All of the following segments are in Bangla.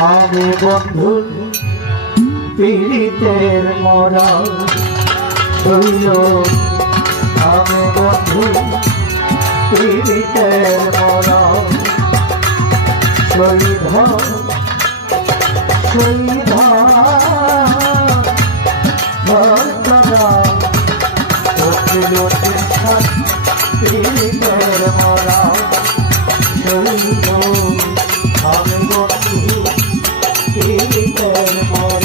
আমি বন্ধু পীড়িতের মরা হইল আমি বন্ধু পীড়িতের মরা শহীদ শহীদ পীড়িতের মরা শহীদ আমি বন্ধু পীড়িতের মরা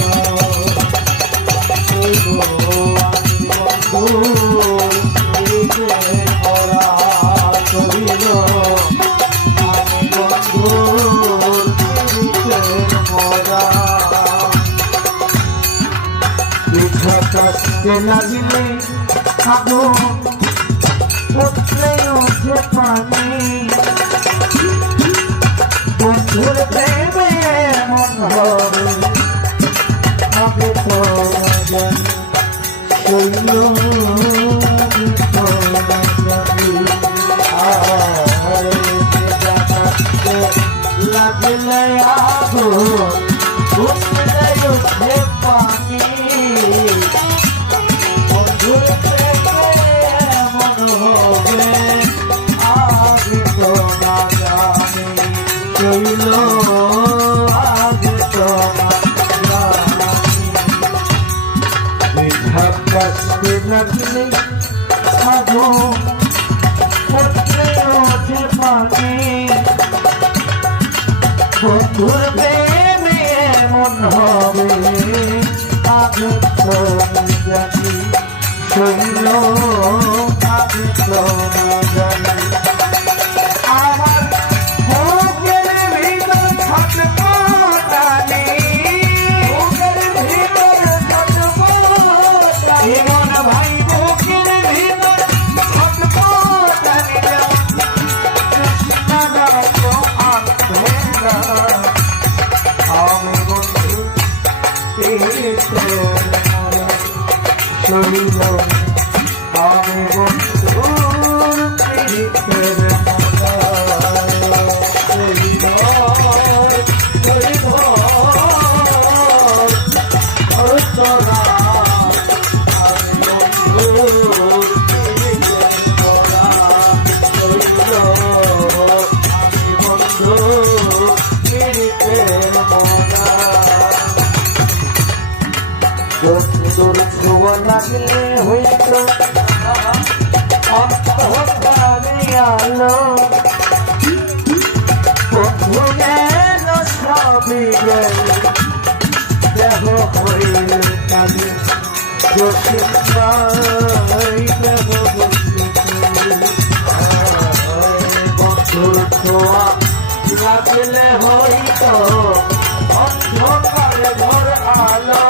লাগিলে আগুন উঠলে উঠে পানি বন্ধুর প্রেমে মন হবে আগে তো জানি শৈল লাগিলে আগুন উঠলে উঠে পানি लगने आगो उठले उठे पानी बंधुर प्रेमे मन होबे आगे तो जानी शैल आगे तो जानी শৈল আমি বন্ধুর পীড়িতের লাগলে হইত আলো বন্ধু গেল সবই গেল দেহ হইল কালি দেহ বন্ধুর ছোঁয়া লাগলে হইত অন্ধকারে ঘর আলো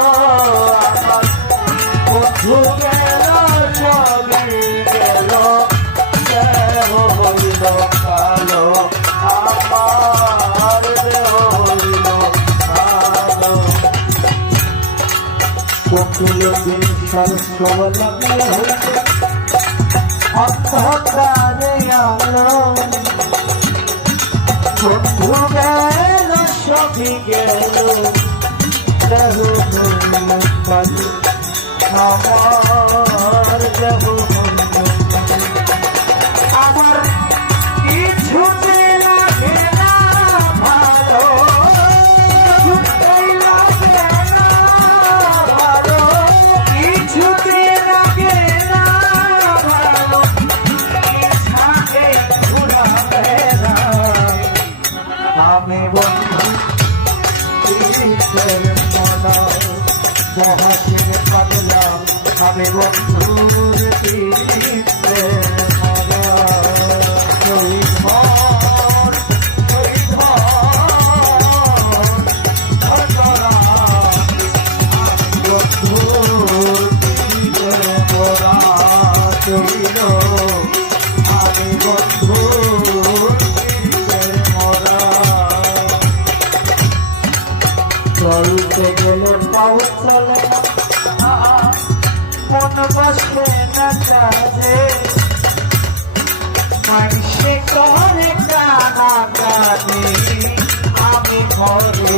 বন্ধু গেল সবই গেল দেহ হইল কালো আমার দেহ হইল কালো কপিল দিন সরস্ব লাগলে হইল অন্ধকারে আলো বন্ধু গেল সবই গেল দেহ হইল কালো আমার দেহ আমার কিছুতে লাগে না ভালো লাগে না ভালো কিছুতে লাগে না ভালো ইচ্ছাকে ঘুরাবে না আমি বন্ধু পীড়িতের মনা মহাশিব পাগলা আমি বন্ধুর পীড়িতের মনা শহীদ বন্ধুর পীড়িতের মনা শহীদ আমি বন্ধুর পীড়িতের মনা চলতে গেলে পাও চলে না মন বসে না কাজে মানুষে করে কানা কানে আমি ঘরে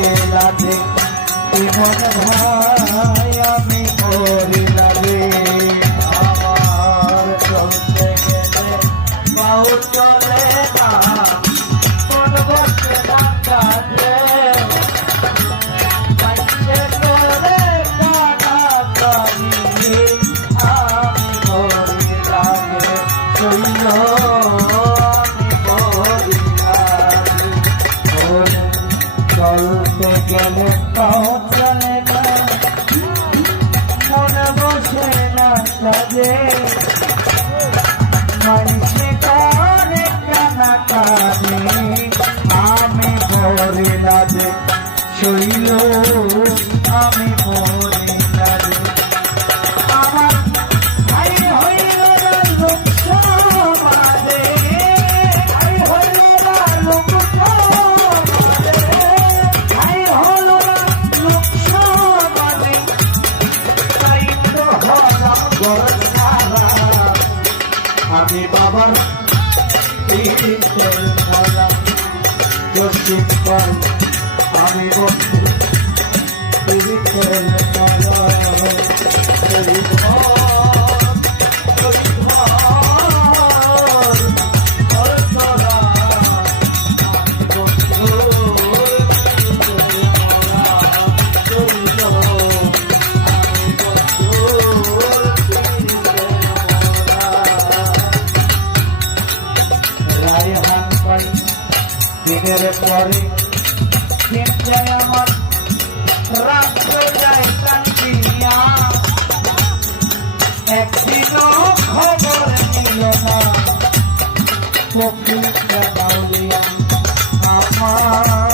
আপন ভাই আমি করিলা রে আমার চলতে গেলে পাও চলে না মন বসে না কাজে পাইছে করে কানা কানি আমি করিলা রে শৈল চলতে গেলে পাও চলে না মন বসে না কাজে মানুষে করে কানা কানে আমি ভরে লাগে শৈল আমি ভরে লাগে আমার ভাই হইল না লোক সমাজে ভাই হইল না লোক সমাজে ভাই হল না লোক সমাজে তাই তো হলাম ঘর সারা আমি বাবার পীড়িতের মালা দর্শিত পাই আমি বন্ধু পীড়িতের মালা দিনের পরে দিন যায় আমার রাত্র যায় কান্দিয়া একদিনও খবর নিল না পক্ষী জানাউলিয়া আমার